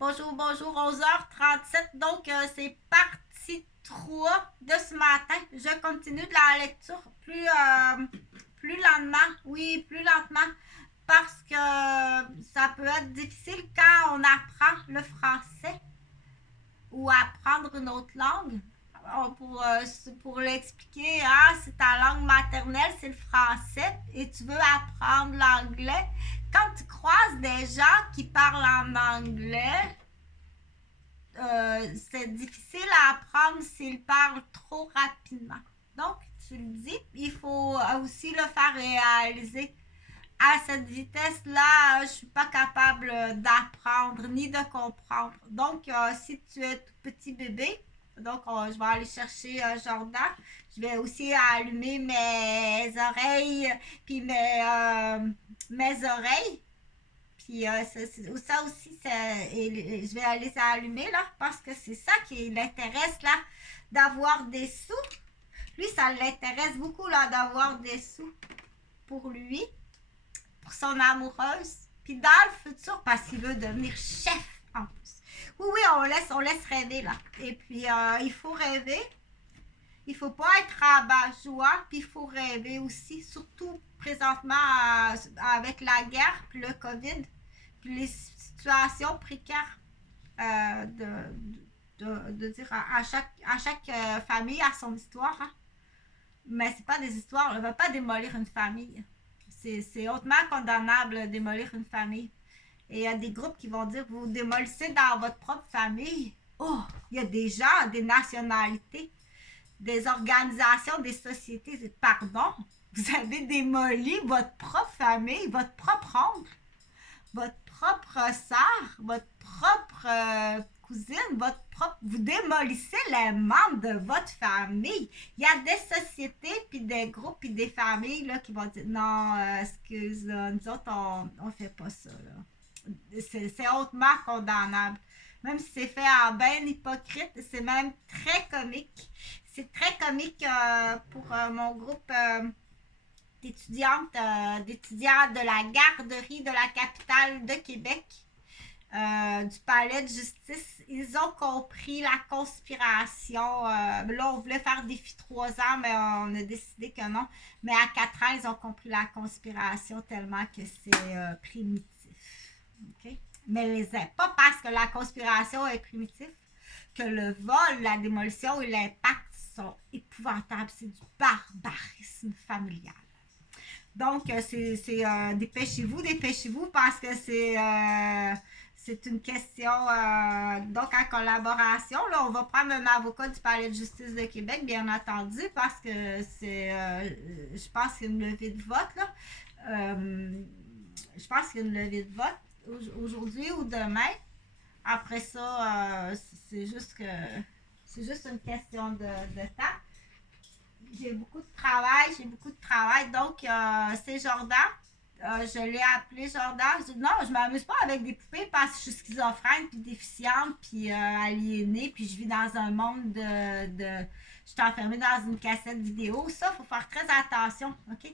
Bonjour, bonjour, 11h37. Donc, c'est partie 3 de ce matin. Je continue de la lecture plus lentement. Oui, plus lentement. Parce que ça peut être difficile quand on apprend le français ou apprendre une autre langue. Alors, pour l'expliquer, hein, c'est ta langue maternelle, c'est le français, et tu veux apprendre l'anglais. Quand tu croises des gens qui parlent en anglais, c'est difficile à apprendre s'ils parlent trop rapidement. Donc, tu le dis, il faut aussi le faire réaliser. À cette vitesse-là, je ne suis pas capable d'apprendre ni de comprendre. Donc, si tu es tout petit bébé, donc je vais aller chercher Jordan. Je vais aussi allumer mes oreilles, puis mes oreilles. Puis ça aussi, je vais aller allumer là, parce que c'est ça qui l'intéresse là, d'avoir des sous. Lui, ça l'intéresse beaucoup là, d'avoir des sous pour lui, pour son amoureuse. Puis dans le futur, parce qu'il veut devenir chef en plus. Oui, oui, on laisse rêver là. Et puis, il faut rêver. Il faut pas être rabat-joie, puis il faut rêver aussi, surtout présentement avec la guerre, puis le COVID, puis les situations précaires de dire à chaque famille a son histoire. Hein. Mais c'est pas des histoires, on ne va pas démolir une famille. C'est hautement condamnable de démolir une famille. Et il y a des groupes qui vont dire vous démolissez dans votre propre famille. Oh, il y a des gens, des nationalités, des organisations, des sociétés. Pardon, vous avez démoli votre propre famille, votre propre oncle, votre propre sœur, votre propre cousine, votre propre. Vous démolissez les membres de votre famille. Il y a des sociétés, puis des groupes, puis des familles là, qui vont dire non, excuse, nous autres, on ne fait pas ça. C'est hautement condamnable. Même si c'est fait en bien hypocrite, c'est même très comique. C'est très comique pour mon groupe d'étudiantes, d'étudiants de la garderie de la capitale de Québec, du palais de justice. Ils ont compris la conspiration. Là, on voulait faire défi 3 ans, mais on a décidé que non. Mais à 4 ans, ils ont compris la conspiration tellement que c'est primitif. Okay? Mais pas parce que la conspiration est primitive que le vol, la démolition et l'impact sont épouvantables. C'est du barbarisme familial. Donc, c'est dépêchez-vous, parce que c'est une question, donc en collaboration. Là, on va prendre un avocat du Palais de justice de Québec, bien entendu, parce que je pense qu'il y a une levée de vote, là. Je pense qu'il y a une levée de vote aujourd'hui ou demain. Après ça, c'est juste une question de temps. J'ai beaucoup de travail. Donc, c'est Jordan. Je l'ai appelé Jordan. Je dis non, je m'amuse pas avec des poupées parce que je suis schizophrène, puis déficiente, puis aliénée, puis je vis dans un monde je suis enfermée dans une cassette vidéo. Ça, il faut faire très attention, OK?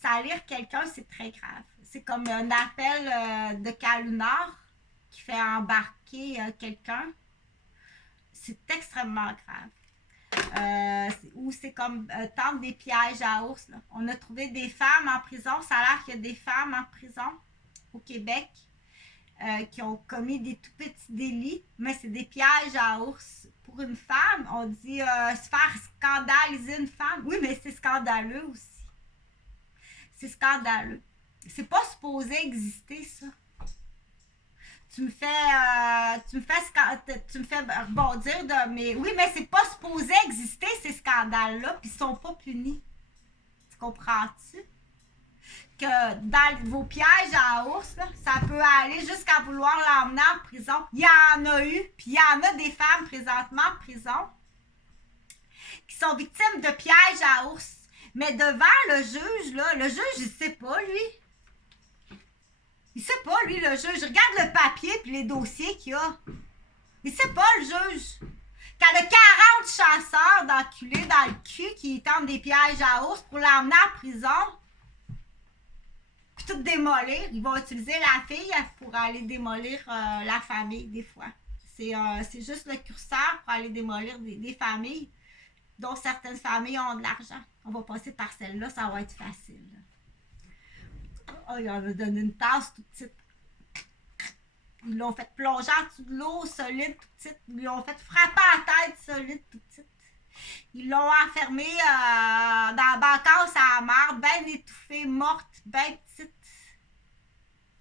Salir quelqu'un, c'est très grave. C'est comme un appel de calunar qui fait embarquer quelqu'un. C'est extrêmement grave. Où c'est comme tente des pièges à ours. Là. On a trouvé des femmes en prison. Ça a l'air qu'il y a des femmes en prison au Québec qui ont commis des tout petits délits, mais c'est des pièges à ours. Pour une femme, on dit se faire scandaliser une femme. Oui, mais c'est scandaleux aussi. C'est scandaleux. C'est pas supposé exister, ça. Tu me fais rebondir de mais oui, mais c'est pas supposé exister ces scandales là, puis ils sont pas punis. Tu comprends-tu que dans vos pièges à ours là, ça peut aller jusqu'à vouloir l'emmener en prison. Il y en a eu, puis il y en a des femmes présentement en prison qui sont victimes de pièges à ours. Mais devant le juge là, le juge il sait pas lui. Il sait pas, lui, le juge. Regarde le papier puis les dossiers qu'il a. Il sait pas, le juge. Quand il y a 40 chasseurs d'enculés dans le cul qui tentent des pièges à ours pour l'emmener en prison. Puis tout démolir. Ils vont utiliser la fille pour aller démolir la famille, des fois. C'est juste le curseur pour aller démolir des familles, dont certaines familles ont de l'argent. On va passer par celle-là, ça va être facile. Oh, il en a donné une tasse toute petite. Ils l'ont fait plonger en dessous de l'eau solide toute petite. Ils l'ont fait frapper à la tête solide toute petite. Ils l'ont enfermée dans la bancasse à la marde, bien étouffée, morte, bien petite.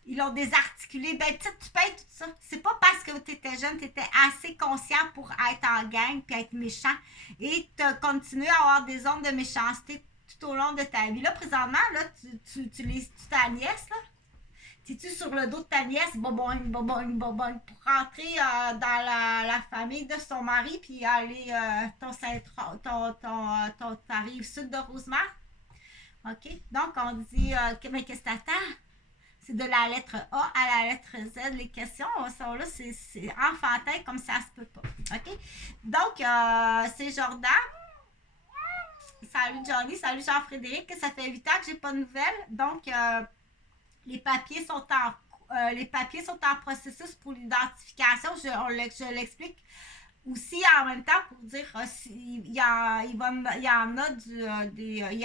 Ils l'ont désarticulée, bien petite, tu payes tout ça. C'est pas parce que tu étais jeune, tu étais assez conscient pour être en gang puis être méchant et continuer à avoir des ondes de méchanceté tout au long de ta vie. Là, présentement, là, tu ta nièce, là. T'es-tu sur le dos de ta nièce, boboing, boboing, boboing, pour rentrer dans la famille de son mari, puis aller ta rive sud de Rosemère? OK? Donc, on dit, mais qu'est-ce que t'attends? C'est de la lettre A à la lettre Z. Les questions sont là, c'est enfantin comme ça se peut pas. OK? Donc, c'est Jordan. Salut Johnny, salut Jean-Frédéric. Ça fait 8 ans que j'ai pas de nouvelles. Donc, les papiers sont en processus pour l'identification. Je l'explique aussi en même temps pour dire il y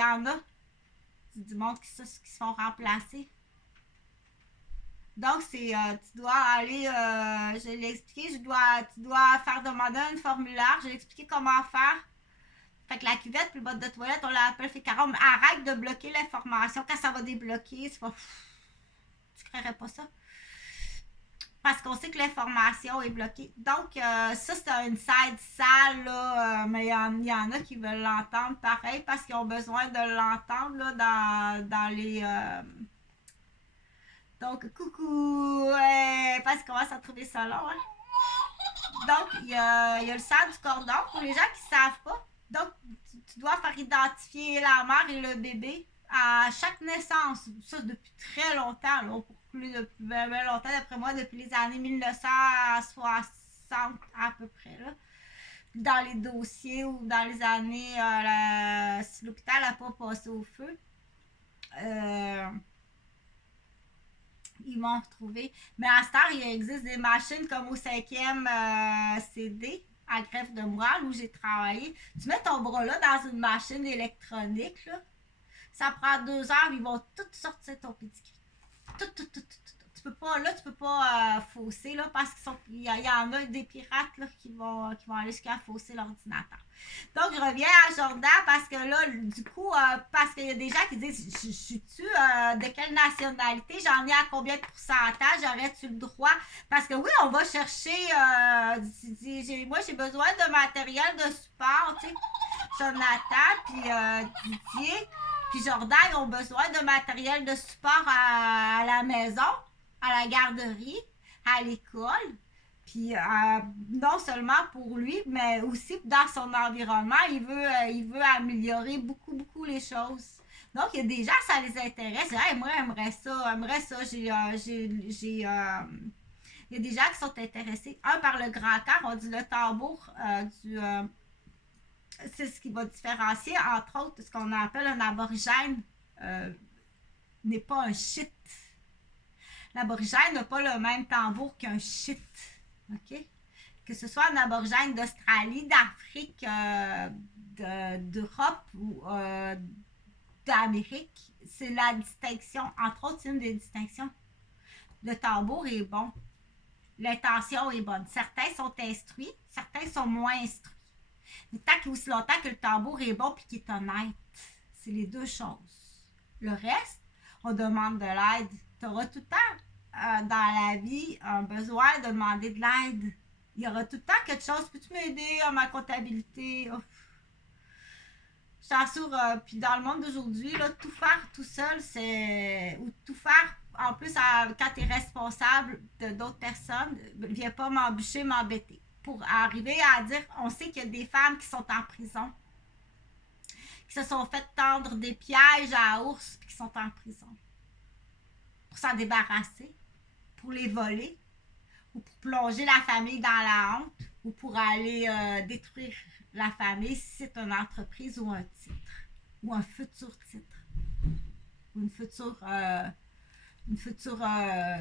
en a du monde qui se font remplacer. Donc, tu dois aller, je l'ai expliqué, tu dois faire demander un formulaire. Je l'ai expliqué comment faire. Fait que la cuvette puis le bot de toilette, on l'appelle fait carom. Arrête de bloquer l'information. Quand ça va débloquer, c'est pas. Tu créerais pas ça? Parce qu'on sait que l'information est bloquée. Donc, ça, c'est une side sale, là, mais il y en a qui veulent l'entendre pareil parce qu'ils ont besoin de l'entendre là, dans les. Donc, coucou! Parce qu'on va s'en trouver ça long. Hein? Donc, il y a le sang du cordon pour les gens qui ne savent pas. Donc, tu dois faire identifier la mère et le bébé à chaque naissance. Ça, depuis très longtemps, là, pour depuis bien longtemps, d'après moi, depuis les années 1960 à peu près. Là. Dans les dossiers ou dans les années, si l'hôpital n'a pas passé au feu. Ils vont retrouver. Mais à cette heure, il existe des machines comme au 5e CD, à greffe de moelle, où j'ai travaillé. Tu mets ton bras là dans une machine électronique, là. Ça prend 2 heures, ils vont tout sortir ton pédigré. Tout. Tu peux pas fausser, là, parce qu'il y en a des pirates là, qui vont aller jusqu'à fausser l'ordinateur. Donc, je reviens à Jordan parce que là, du coup, parce qu'il y a des gens qui disent, je suis-tu de quelle nationalité? J'en ai à combien de pourcentage? J'aurais-tu le droit? Parce que oui, on va chercher, moi, j'ai besoin de matériel de support, tu sais. Jonathan, puis Didier, puis Jordan, ils ont besoin de matériel de support à la maison, à la garderie, à l'école. Puis non seulement pour lui, mais aussi dans son environnement, il veut améliorer beaucoup les choses. Donc, il y a des gens, ça les intéresse. Hey, moi, j'aimerais ça. Il y a des gens qui sont intéressés. Un, par le grand cœur, on dit le tambour c'est ce qui va différencier, entre autres, ce qu'on appelle un aborigène n'est pas un shit. L'aborigène n'a pas le même tambour qu'un shit. OK? Que ce soit un aborigène d'Australie, d'Afrique, d'Europe ou d'Amérique, c'est la distinction. Entre autres, c'est une des distinctions. Le tambour est bon. L'intention est bonne. Certains sont instruits, certains sont moins instruits. Mais tant qu'il aussi longtemps que le tambour est bon et qu'il est honnête, c'est les deux choses. Le reste, on demande de l'aide. Tu auras tout le temps dans la vie un besoin de demander de l'aide. Il y aura tout le temps quelque chose. Peux-tu m'aider à ma comptabilité? Oh. Je t'assure, puis dans le monde d'aujourd'hui, là, tout faire tout seul, c'est. Ou tout faire, en plus, quand tu es responsable d'autres personnes, viens pas m'embûcher, m'embêter. Pour arriver à dire, on sait qu'il y a des femmes qui sont en prison, qui se sont fait tendre des pièges à ours, puis qui sont en prison. Pour s'en débarrasser, pour les voler, ou pour plonger la famille dans la honte, ou pour aller détruire la famille si c'est une entreprise ou un titre, ou un futur titre, ou une future une future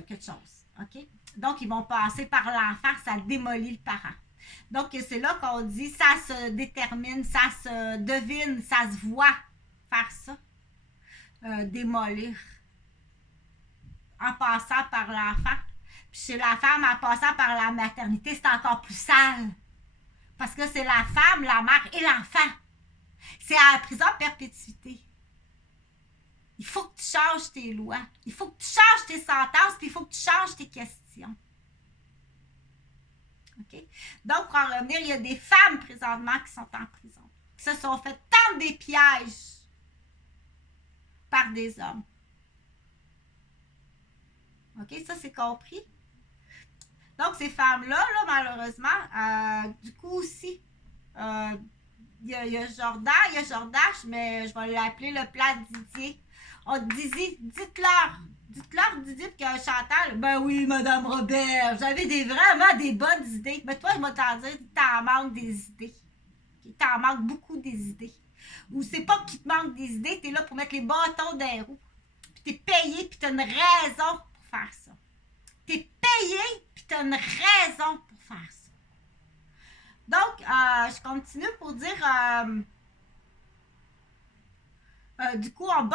quelque chose. OK? Donc, ils vont passer par l'enfant, ça démolit le parent. Donc, c'est là qu'on dit, ça se détermine, ça se devine, ça se voit faire ça, démolir, en passant par l'enfant. Puis chez la femme, en passant par la maternité, c'est encore plus sale. Parce que c'est la femme, la mère et l'enfant. C'est à la prison à perpétuité. Il faut que tu changes tes lois. Il faut que tu changes tes sentences, puis il faut que tu changes tes questions. OK? Donc, pour en revenir, il y a des femmes présentement qui sont en prison, qui se sont fait tendre des pièges par des hommes. OK? Ça, c'est compris? Donc, ces femmes-là, là, malheureusement, du coup aussi, il y a Jordan, il y a Jordache, mais je vais l'appeler le plat Didier. Oh, Didier, dites-leur, Didier, que Chantal, ben oui, Madame Robert, j'avais vraiment des bonnes idées. Mais toi, je vais t'en dire, t'en manques des idées. T'en manques beaucoup des idées. Ou c'est pas qu'il te manque des idées, t'es là pour mettre les bâtons dans les roues. Puis t'es payé, puis t'as une raison pour faire ça. T'es payé, puis t'as une raison pour faire ça. Donc, je continue pour dire, du coup, en bas,